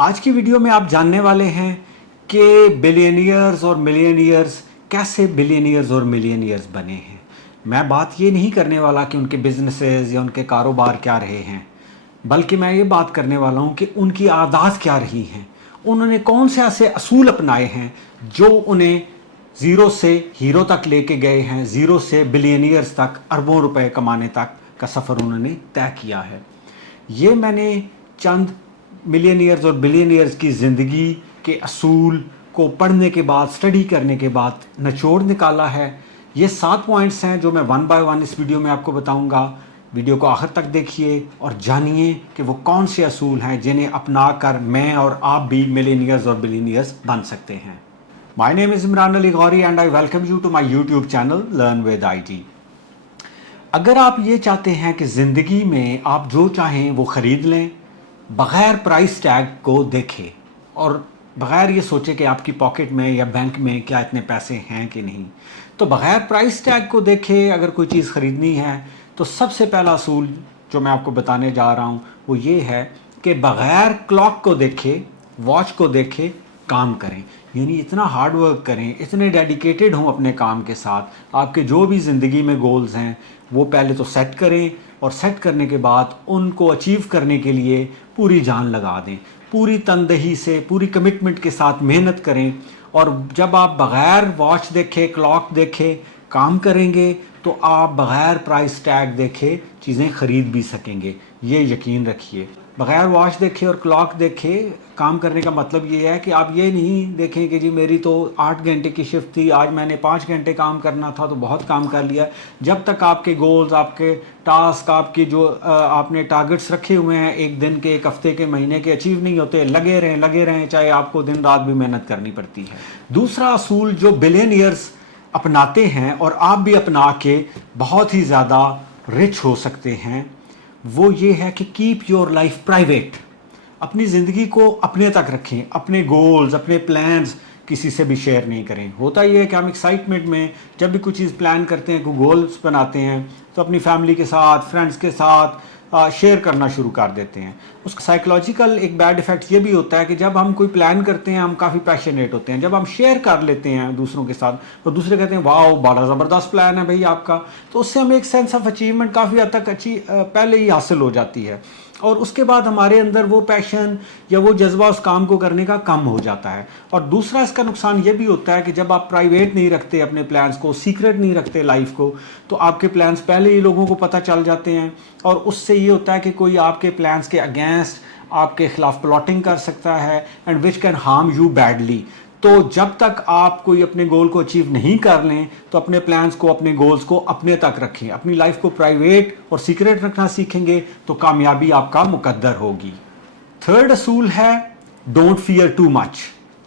आज की वीडियो में आप जानने वाले हैं कि बिलियनियर्स और मिलियनियर्स कैसे बिलियनियर्स और मिलियनियर्स बने हैं। मैं बात ये नहीं करने वाला कि उनके बिजनेसेस या उनके कारोबार क्या रहे हैं, बल्कि मैं ये बात करने वाला हूँ कि उनकी आदत क्या रही हैं, उन्होंने कौन से ऐसे असूल अपनाए हैं जो उन्हें ज़ीरो से हीरो तक लेके गए हैं, ज़ीरो से बिलियनियर्स तक, अरबों रुपए कमाने तक का सफ़र उन्होंने तय किया है। ये मैंने चंद मिलियनियर्स और बिलियनियर्स की ज़िंदगी के असूल को पढ़ने के बाद, स्टडी करने के बाद निचोड़ निकाला है। ये 7 पॉइंट्स हैं जो मैं वन बाय वन इस वीडियो में आपको बताऊंगा। वीडियो को आखिर तक देखिए और जानिए कि वो कौन से असूल हैं जिन्हें अपना कर मैं और आप भी मिलियनियर्स और बिलियनियर्स बन सकते हैं। My name is Imran Ali Ghauri and I welcome you to my YouTube channel learn with IT. अगर आप ये चाहते हैं कि ज़िंदगी में आप जो चाहें वो ख़रीद लें, बग़ैर प्राइस टैग को देखें और बग़ैर ये सोचे कि आपकी पॉकेट में या बैंक में क्या इतने पैसे हैं कि नहीं, तो बग़ैर प्राइस टैग को देखें अगर कोई चीज़ ख़रीदनी है तो सबसे पहला असूल जो मैं आपको बताने जा रहा हूँ वो ये है कि बग़ैर क्लॉक को देखे, वॉच को देखे काम करें। यानी इतना हार्ड वर्क करें, इतने डेडिकेटेड हों अपने काम के साथ। आपके जो भी ज़िंदगी में गोल्स हैं वो पहले तो सेट करें और सेट करने के बाद उनको अचीव करने के लिए पूरी जान लगा दें, पूरी तनदेही से, पूरी कमिटमेंट के साथ मेहनत करें। और जब आप बग़ैर वॉच देखे, क्लॉक देखे काम करेंगे तो आप बग़ैर प्राइस टैग देखे चीज़ें ख़रीद भी सकेंगे, ये यकीन रखिए। बग़ैर वॉच देखे और क्लॉक देखे काम करने का मतलब ये है कि आप ये नहीं देखें कि जी मेरी तो 8 घंटे की शिफ्ट थी, आज मैंने 5 घंटे काम करना था तो बहुत काम कर लिया। जब तक आपके गोल्स, आपके टास्क, आपके जो आपने टारगेट्स रखे हुए हैं एक दिन के, एक हफ्ते के, महीने के अचीव नहीं होते, लगे रहें चाहे आपको दिन रात भी मेहनत करनी पड़ती है। दूसरा असूल जो बिलियनियर्स अपनाते हैं और आप भी अपना के बहुत ही ज़्यादा रिच हो सकते हैं, वो ये है कि कीप योर लाइफ प्राइवेट। अपनी ज़िंदगी को अपने तक रखें, अपने गोल्स, अपने प्लान्स किसी से भी शेयर नहीं करें। होता ये है कि हम एक्साइटमेंट में जब भी कुछ चीज़ प्लान करते हैं, कोई गोल्स बनाते हैं तो अपनी फैमिली के साथ, फ्रेंड्स के साथ शेयर करना शुरू कर देते हैं। उसका साइकोलॉजिकल एक बैड इफेक्ट ये भी होता है कि जब हम कोई प्लान करते हैं हम काफ़ी पैशनेट होते हैं, जब हम शेयर कर लेते हैं दूसरों के साथ तो दूसरे कहते हैं वाह बड़ा ज़बरदस्त प्लान है भाई आपका, तो उससे हमें एक सेंस ऑफ अचीवमेंट काफ़ी हद तक पहले ही हासिल हो जाती है और उसके बाद हमारे अंदर वो पैशन या वो जज्बा उस काम को करने का कम हो जाता है। और दूसरा इसका नुकसान ये भी होता है कि जब आप प्राइवेट नहीं रखते अपने प्लान्स को, सीक्रेट नहीं रखते लाइफ को, तो आपके प्लान्स पहले ही लोगों को पता चल जाते हैं और उससे ये होता है कि कोई आपके प्लान्स के अगेंस्ट आपके खिलाफ प्लॉटिंग कर सकता है and which can harm you badly. तो जब तक आप कोई अपने गोल को अचीव नहीं कर लें तो अपने प्लान्स को, अपने गोल्स को अपने तक रखें। अपनी लाइफ को प्राइवेट और सीक्रेट रखना सीखेंगे तो कामयाबी आपका मुकद्दर होगी। थर्ड असूल है डोंट फियर टू मच।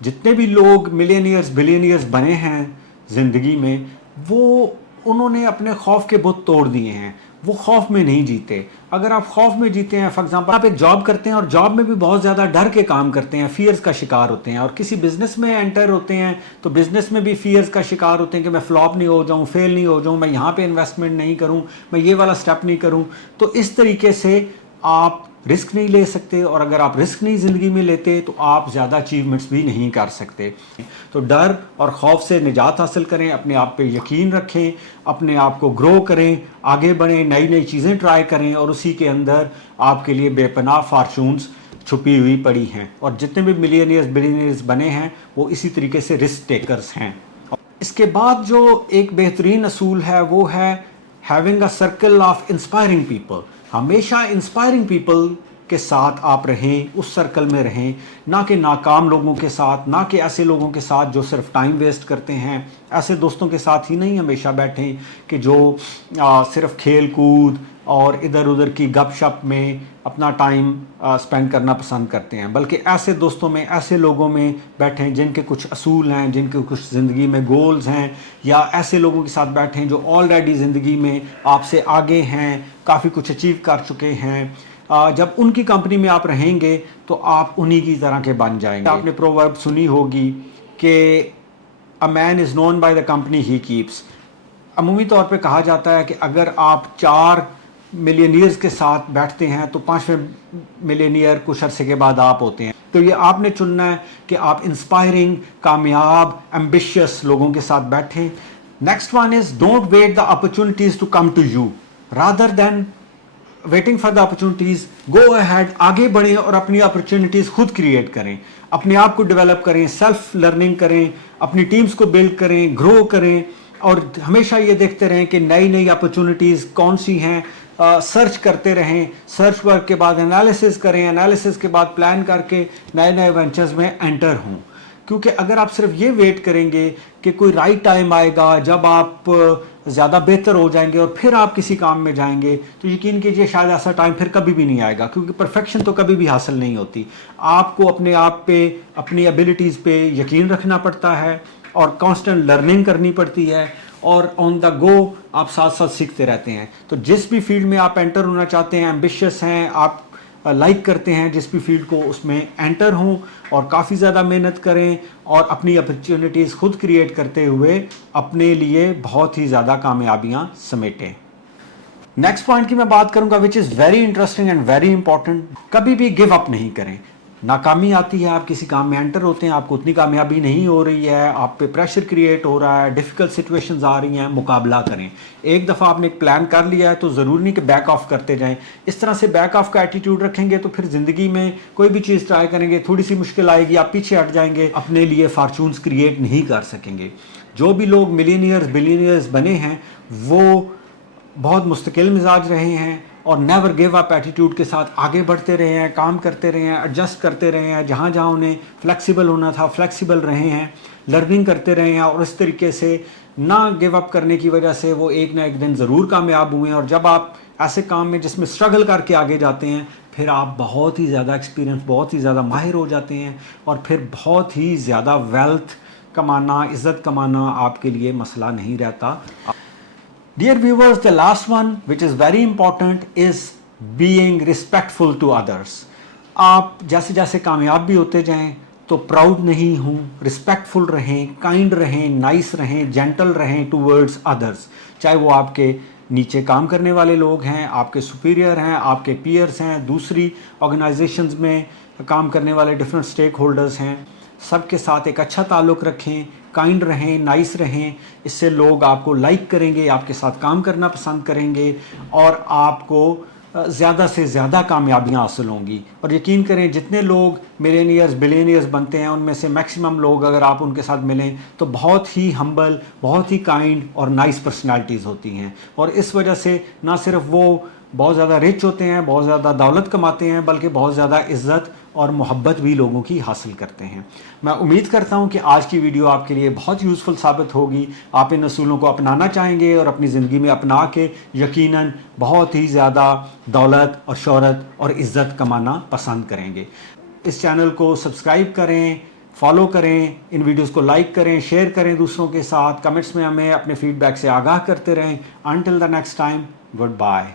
जितने भी लोग मिलियनियर्स, बिलियनियर्स बने हैं ज़िंदगी में, वो उन्होंने अपने खौफ के बुत तोड़ दिए हैं। वो खौफ में नहीं जीते। अगर आप खौफ में जीते हैं, फॉर एग्जांपल आप एक जॉब करते हैं और जॉब में भी बहुत ज़्यादा डर के काम करते हैं, फियर्स का शिकार होते हैं, और किसी बिजनेस में एंटर होते हैं तो बिजनेस में भी फियर्स का शिकार होते हैं कि मैं फ्लॉप नहीं हो जाऊं, फेल नहीं हो जाऊं, मैं यहाँ पे इन्वेस्टमेंट नहीं करूं, मैं ये वाला स्टेप नहीं करूं। तो इस तरीके से आप रिस्क नहीं ले सकते और अगर आप रिस्क नहीं ज़िंदगी में लेते तो आप ज़्यादा अचीवमेंट्स भी नहीं कर सकते। तो डर और खौफ से निजात हासिल करें, अपने आप पे यकीन रखें, अपने आप को ग्रो करें, आगे बढ़ें, नई नई चीज़ें ट्राई करें और उसी के अंदर आपके लिए बेपनाह फॉर्चून्स छुपी हुई पड़ी हैं। और जितने भी मिलियनियर्स, बिलियनियर्स बने हैं वो इसी तरीके से रिस्क टेकर्स हैं। इसके बाद जो एक बेहतरीन असूल है वो है having a circle of inspiring people. हमेशा इंस्पायरिंग पीपल के साथ आप रहें, उस सर्कल में रहें, ना कि नाकाम लोगों के साथ, ना कि ऐसे लोगों के साथ जो सिर्फ टाइम वेस्ट करते हैं। ऐसे दोस्तों के साथ ही नहीं हमेशा बैठें कि जो सिर्फ खेल कूद और इधर उधर की गपशप में अपना टाइम स्पेंड करना पसंद करते हैं, बल्कि ऐसे दोस्तों में, ऐसे लोगों में बैठें जिनके कुछ असूल हैं, जिनके कुछ ज़िंदगी में गोल्स हैं, या ऐसे लोगों के साथ बैठें जो ऑलरेडी ज़िंदगी में आपसे आगे हैं, काफ़ी कुछ अचीव कर चुके हैं। जब उनकी कंपनी में आप रहेंगे तो आप उन्हीं की तरह के बन जाएंगे। आपने प्रोवर्ब सुनी होगी कि a man is known by the company he keeps. अमूमी तौर पे कहा जाता है कि अगर आप 4 मिलियनियर्स के साथ बैठते हैं तो 5वें मिलियनियर कुछ अरसे के बाद आप होते हैं। तो ये आपने चुनना है कि आप इंस्पायरिंग, कामयाब, एम्बिशियस लोगों के साथ बैठें। Next one is don't wait the opportunities to come to you, rather than waiting for the opportunities, go ahead, आगे बढ़ें और अपनी अपॉर्चुनिटीज खुद क्रिएट करें, अपने आप को डेवलप करें, सेल्फ लर्निंग करें, अपनी टीम्स को बिल्ड करें, ग्रो करें, और हमेशा ये देखते रहें कि नई नई अपॉर्चुनिटीज़ कौन सी हैं, सर्च करते रहें, सर्च वर्क के बाद एनालिसिस करें, एनालिसिस के बाद प्लान करके नए नए वेंचर्स में एंटर हों। क्योंकि अगर आप सिर्फ ये वेट करेंगे कि कोई राइट टाइम आएगा जब आप ज़्यादा बेहतर हो जाएंगे और फिर आप किसी काम में जाएंगे, तो यकीन कीजिए शायद ऐसा टाइम फिर कभी भी नहीं आएगा, क्योंकि परफेक्शन तो कभी भी हासिल नहीं होती। आपको अपने आप पे, अपनी एबिलिटीज़ पे यकीन रखना पड़ता है और कांस्टेंट लर्निंग करनी पड़ती है, और ऑन द गो आप साथ साथ सीखते रहते हैं। तो जिस भी फील्ड में आप एंटर होना चाहते हैं, एम्बिशियस हैं, आप लाइक करते हैं जिस भी फील्ड को, उसमें एंटर हों और काफ़ी ज़्यादा मेहनत करें और अपनी अपॉर्चुनिटीज़ खुद क्रिएट करते हुए अपने लिए बहुत ही ज़्यादा कामयाबियाँ समेटें। नेक्स्ट पॉइंट की मैं बात करूंगा which is very interesting and very important. कभी भी गिव अप नहीं करें। नाकामी आती है, आप किसी काम में एंटर होते हैं, आपको उतनी कामयाबी नहीं हो रही है, आप पे प्रेशर क्रिएट हो रहा है, डिफ़िकल्ट सिचुएशंस आ रही हैं, मुकाबला करें। एक दफ़ा आपने एक प्लान कर लिया है तो ज़रूरी नहीं कि बैक ऑफ करते जाएं। इस तरह से बैक ऑफ का एटीट्यूड रखेंगे तो फिर ज़िंदगी में कोई भी चीज़ ट्राई करेंगे, थोड़ी सी मुश्किल आएगी, आप पीछे हट जाएंगे, अपने लिए फॉर्चून्स क्रिएट नहीं कर सकेंगे। जो भी लोग मिलियनियर्स, बिलियनियर्स बने हैं वो बहुत मुस्तकिल मिजाज रहे हैं और नेवर गिव अप एटीट्यूड के साथ आगे बढ़ते रहे हैं, काम करते रहे हैं, एडजस्ट करते रहे हैं, जहाँ जहाँ उन्हें फ्लेक्सिबल होना था फ्लेक्सिबल रहे हैं, लर्निंग करते रहे हैं, और इस तरीके से ना गिव अप करने की वजह से वो एक ना एक दिन ज़रूर कामयाब हुए हैं। और जब आप ऐसे काम में जिसमें स्ट्रगल करके आगे जाते हैं, फिर आप बहुत ही ज़्यादा एक्सपीरियंस, बहुत ही ज़्यादा माहिर हो जाते हैं और फिर बहुत ही ज़्यादा वेल्थ कमाना, इज़्ज़त कमाना आपके लिए मसला नहीं रहता। Dear viewers, the last one which is very important is being respectful to others. आप जैसे जैसे कामयाब भी होते जाएं तो प्राउड नहीं हूँ, रिस्पेक्टफुल रहें, काइंड रहें, नाइस रहें, जेंटल रहें टूवर्ड्स अदर्स। चाहे वो आपके नीचे काम करने वाले लोग हैं, आपके सुपीरियर हैं, आपके पीयर्स हैं, दूसरी ऑर्गेनाइजेशंस में काम करने वाले डिफरेंट स्टेक होल्डर्स हैं, सबके साथ एक अच्छा ताल्लुक़ रखें, काइंड रहें, नाइस रहें। इससे लोग आपको लाइक करेंगे, आपके साथ काम करना पसंद करेंगे और आपको ज़्यादा से ज़्यादा कामयाबियाँ हासिल होंगी। और यकीन करें जितने लोग मिलियनियर्स, बिलियनियर्स बनते हैं उनमें से मैक्सिमम लोग अगर आप उनके साथ मिलें तो बहुत ही हम्बल, बहुत ही काइंड और नाइस पर्सनालिटीज़ होती हैं। और इस वजह से ना सिर्फ वो बहुत ज़्यादा रिच होते हैं, बहुत ज़्यादा दौलत कमाते हैं, बल्कि बहुत ज़्यादा इज़्ज़त और मोहब्बत भी लोगों की हासिल करते हैं। मैं उम्मीद करता हूं कि आज की वीडियो आपके लिए बहुत यूज़फुल साबित होगी। आप इन असूलों को अपनाना चाहेंगे और अपनी ज़िंदगी में अपना के यकीनन बहुत ही ज़्यादा दौलत और शोहरत और इज़्ज़त कमाना पसंद करेंगे। इस चैनल को सब्सक्राइब करें, फॉलो करें, इन वीडियोस को लाइक करें, शेयर करें दूसरों के साथ, कमेंट्स में हमें अपने फीडबैक से आगाह करते रहें। Until the next time, good bye.